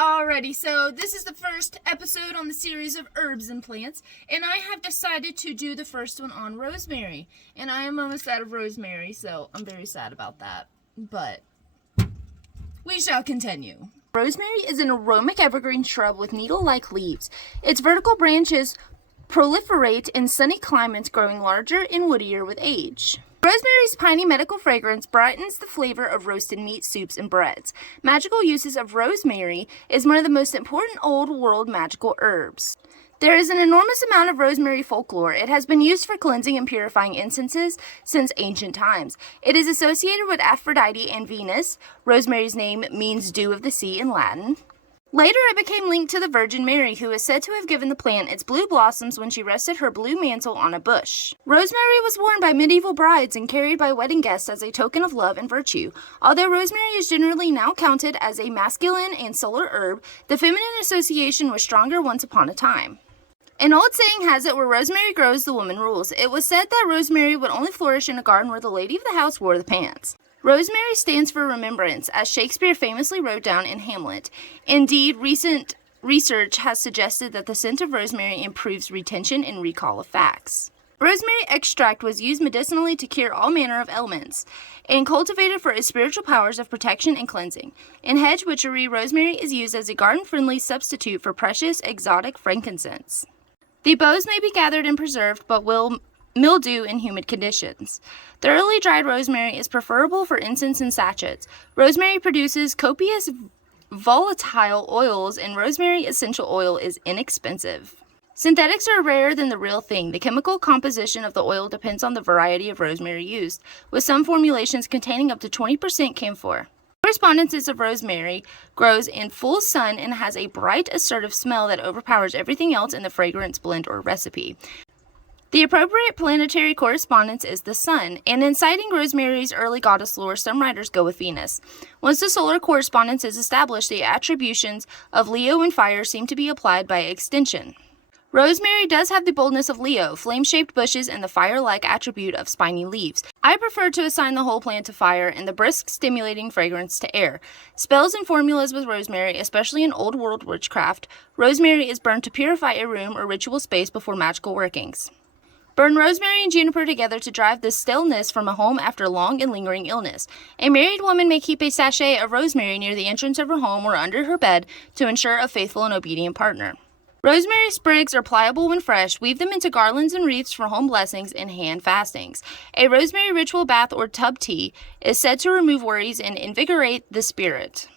Alrighty, so this is the first episode on the series of herbs and plants, and I have decided to do the first one on rosemary. And I am almost out of rosemary, so I'm very sad about that. But we shall continue. Rosemary is an aromatic evergreen shrub with needle-like leaves. Its vertical branches proliferate in sunny climates, growing larger and woodier with age. Rosemary's piney medical fragrance brightens the flavor of roasted meat, soups, and breads. Magical uses of rosemary is one of the most important old world magical herbs. There is an enormous amount of rosemary folklore. It has been used for cleansing and purifying incenses since ancient times. It is associated with Aphrodite and Venus. Rosemary's name means dew of the sea in Latin. Later, it became linked to the Virgin Mary, who is said to have given the plant its blue blossoms when she rested her blue mantle on a bush. Rosemary was worn by medieval brides and carried by wedding guests as a token of love and virtue. Although rosemary is generally now counted as a masculine and solar herb, the feminine association was stronger once upon a time. An old saying has it, where rosemary grows, the woman rules. It was said that rosemary would only flourish in a garden where the lady of the house wore the pants. Rosemary stands for remembrance, as Shakespeare famously wrote down in Hamlet. Indeed, recent research has suggested that the scent of rosemary improves retention and recall of facts. Rosemary extract was used medicinally to cure all manner of ailments, and cultivated for its spiritual powers of protection and cleansing. In hedge witchery, rosemary is used as a garden-friendly substitute for precious, exotic frankincense. The boughs may be gathered and preserved, but will mildew in humid conditions. Thoroughly dried rosemary is preferable for incense and sachets. Rosemary produces copious volatile oils, and rosemary essential oil is inexpensive. Synthetics are rarer than the real thing. The chemical composition of the oil depends on the variety of rosemary used, with some formulations containing up to 20% camphor. Correspondences of rosemary grows in full sun and has a bright, assertive smell that overpowers everything else in the fragrance blend or recipe. The appropriate planetary correspondence is the sun, and in citing rosemary's early goddess lore, some writers go with Venus. Once the solar correspondence is established, the attributions of Leo and fire seem to be applied by extension. Rosemary does have the boldness of Leo, flame-shaped bushes, and the fire-like attribute of spiny leaves. I prefer to assign the whole plant to fire and the brisk, stimulating fragrance to air. Spells and formulas with rosemary, especially in old world witchcraft, rosemary is burned to purify a room or ritual space before magical workings. Burn rosemary and juniper together to drive the stillness from a home after long and lingering illness. A married woman may keep a sachet of rosemary near the entrance of her home or under her bed to ensure a faithful and obedient partner. Rosemary sprigs are pliable when fresh. Weave them into garlands and wreaths for home blessings and hand fastings. A rosemary ritual bath or tub tea is said to remove worries and invigorate the spirit.